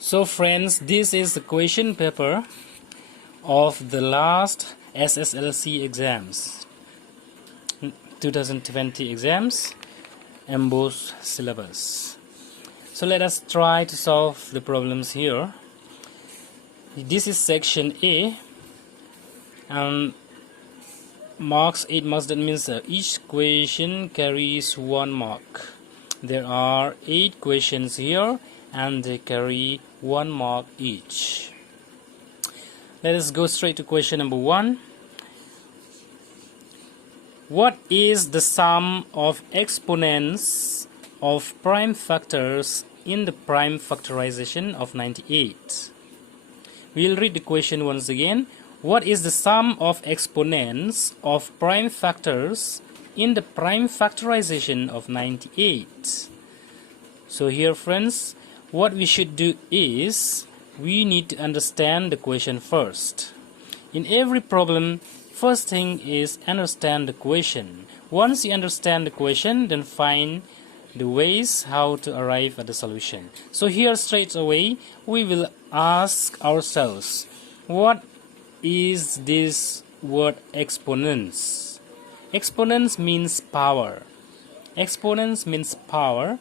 So friends, this is the question paper of the last SSLC exams, 2020 exams, MBOSE syllabus. So let us try to solve the problems here. This is section A, and marks 8 marks. That means each question carries 1 mark. There are 8 questions here and they carry 1 mark each. Let us go straight to question number 1. What is the sum of exponents of prime factors in the prime factorization of 98? We'll read the question once again. What is the sum of exponents of prime factors in the prime factorization of 98? So here, friends, what we should do is we need to understand the question first. In every problem, first thing is understand the question. Once you understand the question, then find the ways how to arrive at the solution. So here straight away we will ask ourselves, what is this word exponents? Exponents means power. Exponents means power.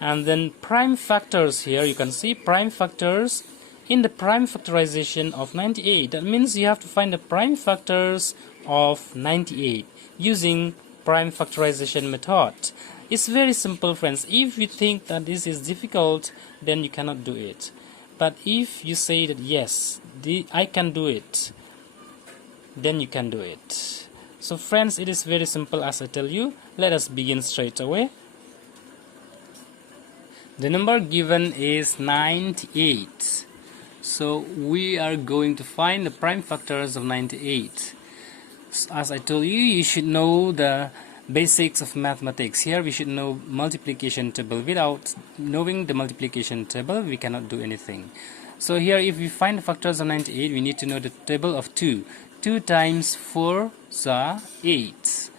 And then prime factors, here you can see prime factors in the prime factorization of 98. That means you have to find the prime factors of 98 using prime factorization method. It's very simple, friends. If you think that this is difficult, then you cannot do it. But if you say that yes, I can do it, then you can do it. So friends, it is very simple as I tell you. Let us begin straight away. The number given is 98. So we are going to find the prime factors of 98. As I told you, you should know the basics of mathematics. Here we should know multiplication table. Without knowing the multiplication table, we cannot do anything. So here, if we find the factors of 98, we need to know the table of 2. 2 times 4 is 8.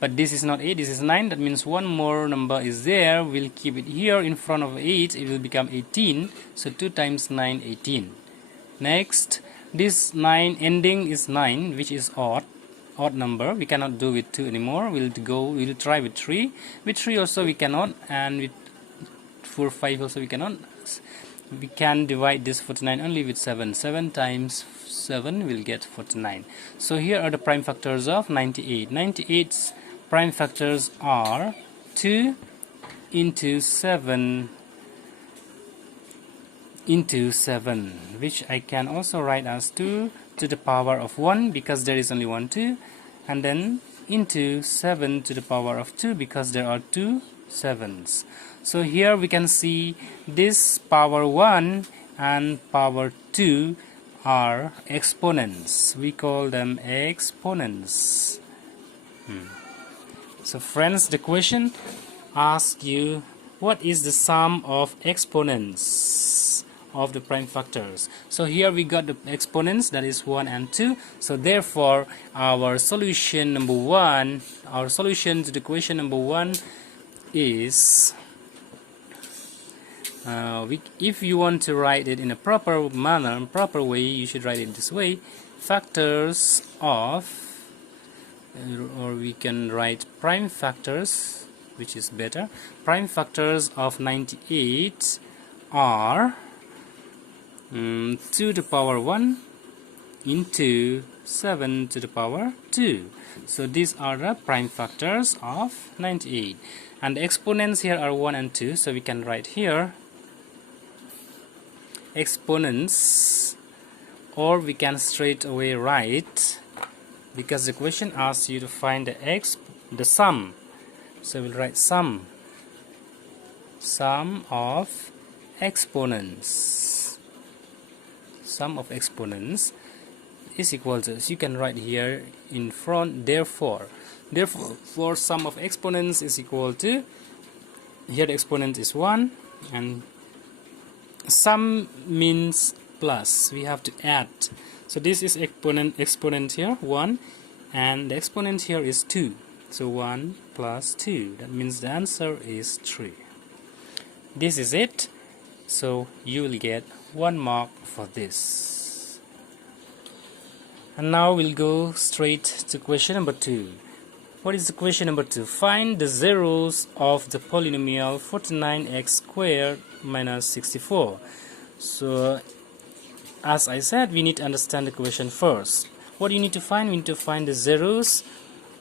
But this is not 8, this is 9. That means one more number is there. We'll keep it here in front of 8. It will become 18. So 2 times 9, 18. Next, this 9 ending is 9, which is odd number. We cannot do with 2 anymore. We'll try with 3. With 3 also we cannot, and with 4, 5 also we cannot. We can divide this 49 only with 7. 7 times 7 will get 49. So here are the prime factors of 98. 98's prime factors are 2 into 7 into 7, which I can also write as 2 to the power of 1 because there is only 1 2, and then into 7 to the power of 2 because there are 2 7s. So here we can see this power 1 and power 2 are exponents. We call them exponents. So friends, the question asks you, what is the sum of exponents of the prime factors? So here we got the exponents, that is 1 and 2. So therefore our solution number 1, our solution to the question number 1 is, if you want to write it in a proper manner, proper way, you should write it this way: factors of, or we can write prime factors, which is better. Prime factors of 98 are 2 to the power 1 into 7 to the power 2. So these are the prime factors of 98. And the exponents here are 1 and 2. So we can write here exponents, or we can straight away write, because the question asks you to find the sum. So we'll write sum of exponents. Sum of exponents is equal to, so you can write here in front, therefore sum of exponents is equal to, here the exponent is 1 and sum means plus, we have to add. So this is exponent here 1, and the exponent here is 2. So 1 plus 2, that means the answer is 3. This is it. So you will get 1 mark for this. And now we'll go straight to question number 2. What is the question number 2? Find the zeros of the polynomial 49x squared minus 64. So as I said, we need to understand the question first. What do you need to find? We need to find the zeros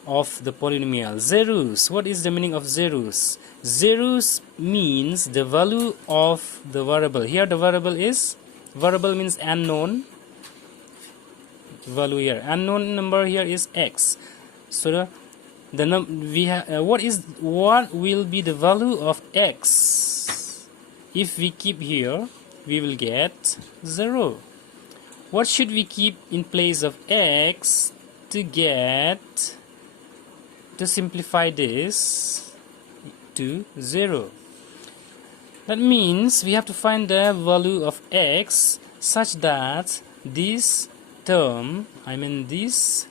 of the polynomial. Zeros. What is the meaning of zeros? Zeros means the value of the variable. Here the variable means unknown value here. Unknown number here is x. So what will be the value of x? If we keep here, we will get 0. What should we keep in place of x to simplify this to 0? That means we have to find the value of x such that this term, this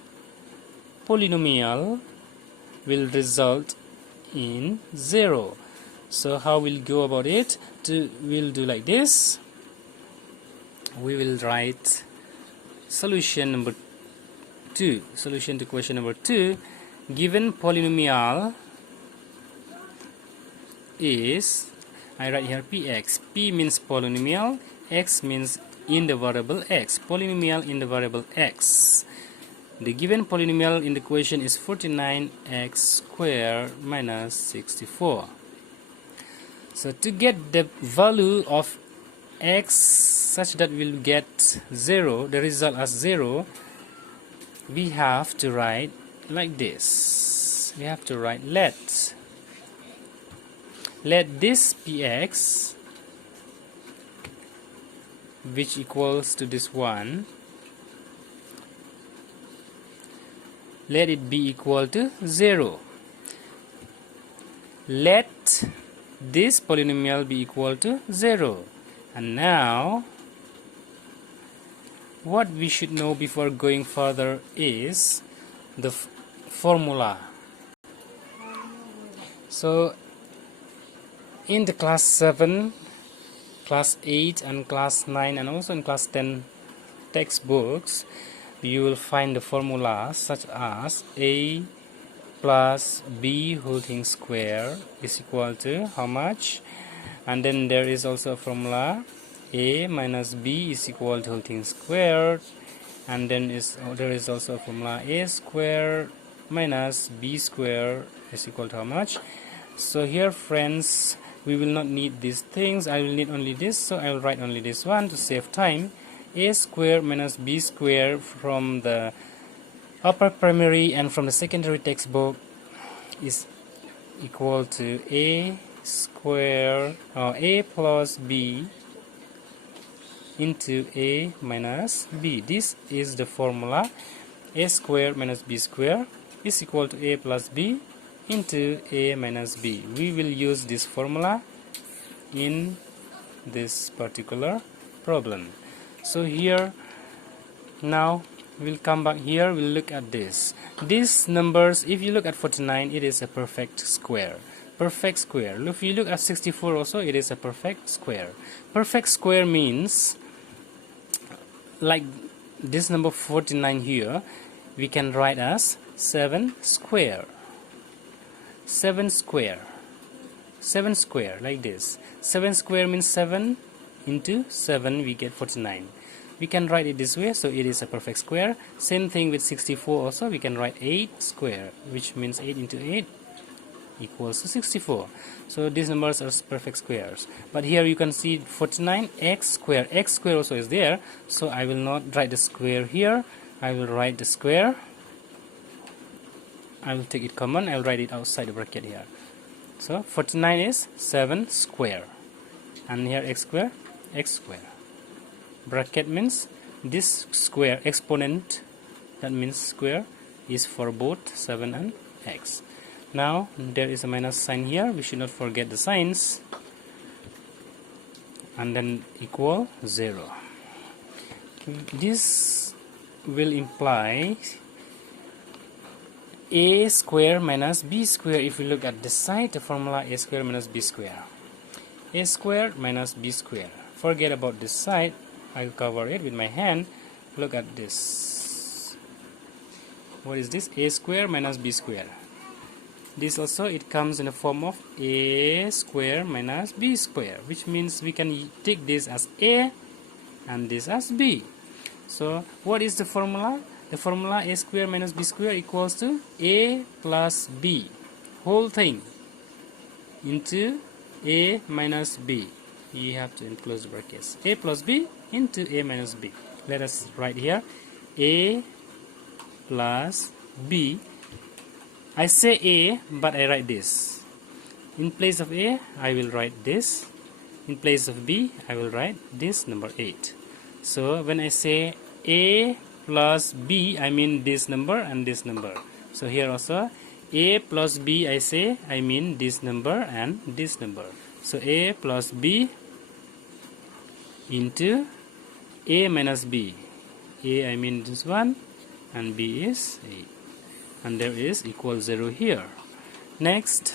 polynomial, will result in 0. So how we'll go about it? We'll do like this. We will write solution number 2. Solution to question number 2. Given polynomial is, I write here px. P means polynomial, x means in the variable x. Polynomial in the variable x. The given polynomial in the question is 49x squared minus 64. So to get the value of x such that we'll get 0, the result as 0, we have to write like this. We have to write let this px, which equals to this one, let it be equal to 0. Let this polynomial be equal to 0. And now what we should know before going further is the formula. So in the class 7, class 8 and class 9 and also in class 10 textbooks, you will find the formula such as a plus b whole thing square is equal to how much? And then there is also a formula a minus b is equal to whole thing squared, and then there is also a formula a squared minus b squared is equal to how much? So here, friends, we will not need these things. I will need only this, so I will write only this one to save time. A squared minus b squared from the upper primary and from the secondary textbook is equal to a square or a plus b into a minus b. This is the formula. A squared minus b squared is equal to a plus b into a minus b. We will use this formula in this particular problem. So here, now we'll come back here, we'll look at this. These numbers, if you look at 49, it is a perfect square. Perfect square. If you look at 64 also, it is a perfect square. Perfect square means, like this number 49 here, we can write as 7 square. 7 square. 7 square, like this. 7 square means 7 into 7, we get 49. We can write it this way, so it is a perfect square. Same thing with 64 also, we can write 8 square, which means 8 into 8 equals to 64. So these numbers are perfect squares. But here you can see 49 x square. X square also is there, so I will not write the square here. I will write the square. I will take it common. I will write it outside the bracket here. So 49 is 7 square, and here x square, x square. Bracket means this square exponent, that means square, is for both 7 and x. Now there is a minus sign here, we should not forget the signs, and then equal 0. This will imply a square minus b square. If we look at the side, the formula a square minus b square. a square minus b square. Forget about this side, I'll cover it with my hand. Look at this. What is this? A square minus b square. This also, it comes in the form of a square minus b square, which means we can take this as a and this as b. So what is the formula? The formula a square minus b square equals to a plus b, whole thing, into a minus b. You have to enclose the brackets. A plus b into a minus b. Let us write here a plus b. I say a, but I write this. In place of a, I will write this. In place of b, I will write this number 8. So when I say a plus b, I mean this number and this number. So here also a plus b, I say I mean this number and this number. So a plus b into a minus b. A, I mean this one, and b is 8. And there is equal 0 here. Next,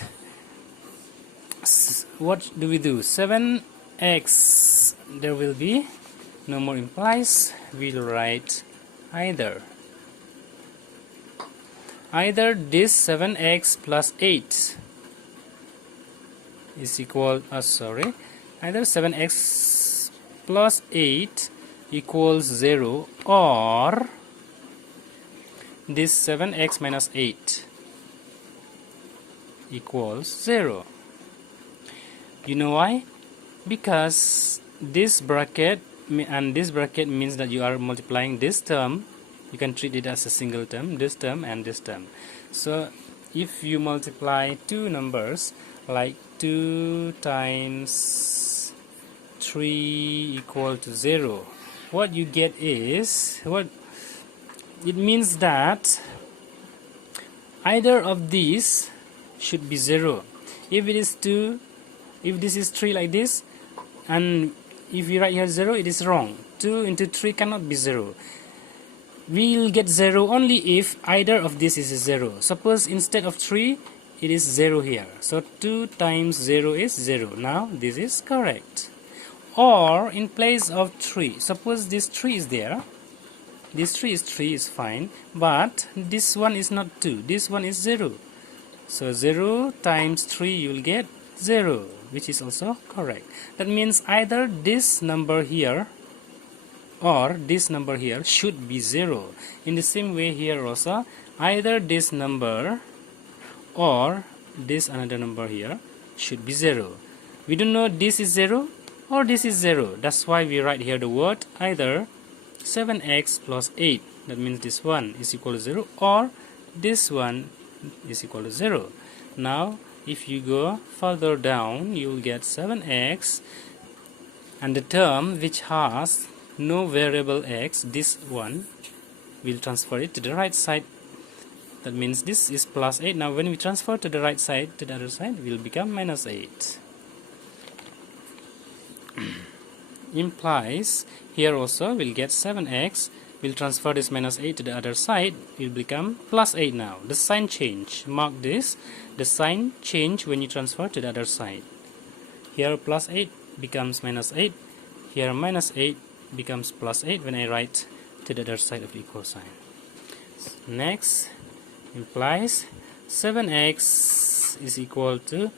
what do we do? 7x, there will be no more implies. We'll write either this 7x plus 8 is equal, either 7x plus 8 equals 0, or this 7x minus 8 equals 0. You know why? Because this bracket and this bracket means that you are multiplying this term. You can treat it as a single term, this term and this term. So if you multiply two numbers like 2 times 3 equal to 0, what you get is, what it means that either of these should be 0. If it is 2, if this is 3 like this, and if you write here 0, it is wrong. 2 into 3 cannot be 0. We will get 0 only if either of this is 0. Suppose instead of 3, it is 0 here. So 2 times 0 is 0. Now this is correct. Or in place of 3, suppose this 3 is there. This 3 is fine, but this one is not 2. This one is 0. So 0 times 3 you will get 0, which is also correct. That means either this number here or this number here should be 0. In the same way here also, either this number or this another number here should be 0. We don't know this is 0 or this is 0. That's why we write here the word either 7x plus 8. That means this one is equal to 0, or this one is equal to 0. Now if you go further down, you will get 7x, and the term which has no variable x, this one, we'll transfer it to the right side. That means this is plus 8. Now when we transfer to the right side, to the other side, it will become minus 8. Implies here also we'll get 7x, we'll transfer this minus 8 to the other side, it will become plus 8 now. The sign change, mark this, the sign change when you transfer to the other side. Here plus 8 becomes minus 8, here minus 8 becomes plus 8 when I write to the other side of the equal sign. Next, implies 7x is equal to,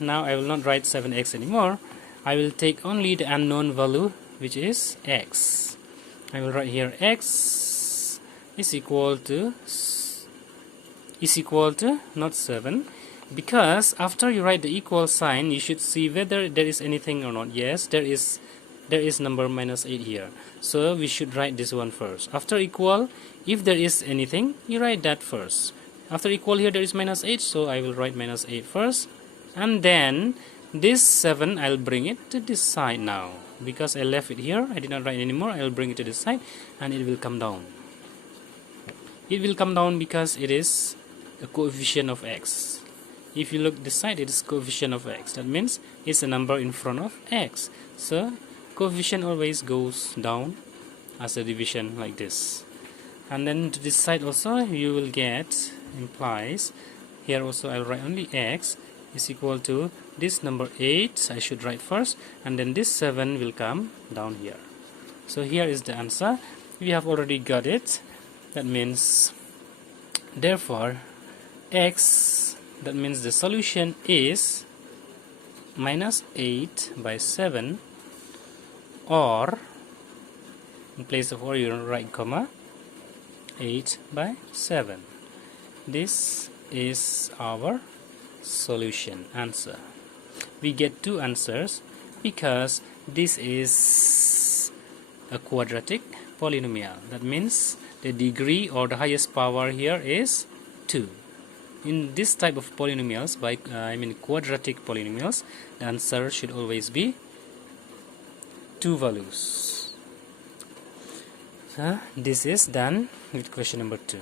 now I will not write 7x anymore. I will take only the unknown value, which is x. I will write here x is equal to not 7, because after you write the equal sign you should see whether there is anything or not. Yes, there is number minus 8 here, so we should write this one first. After equal, if there is anything, you write that first. After equal, here there is minus 8, so I will write minus 8 first, and then this 7 I'll bring it to this side now. Because I left it here, I did not write anymore, I will bring it to this side and it will come down. It will come down because it is a coefficient of x. If you look this side, it is coefficient of x. That means it's a number in front of x. So coefficient always goes down as a division like this. And then to this side also you will get, implies, here also I will write only x is equal to this number 8 I should write first, and then this 7 will come down here. So here is the answer. We have already got it. That means, therefore, x, that means the solution is minus 8 by 7, or in place of or you write comma 8 by 7. This is our solution answer. We get two answers because this is a quadratic polynomial. That means the degree or the highest power here is 2. In this type of polynomials, quadratic polynomials, the answer should always be 2 values. So this is done with question number 2.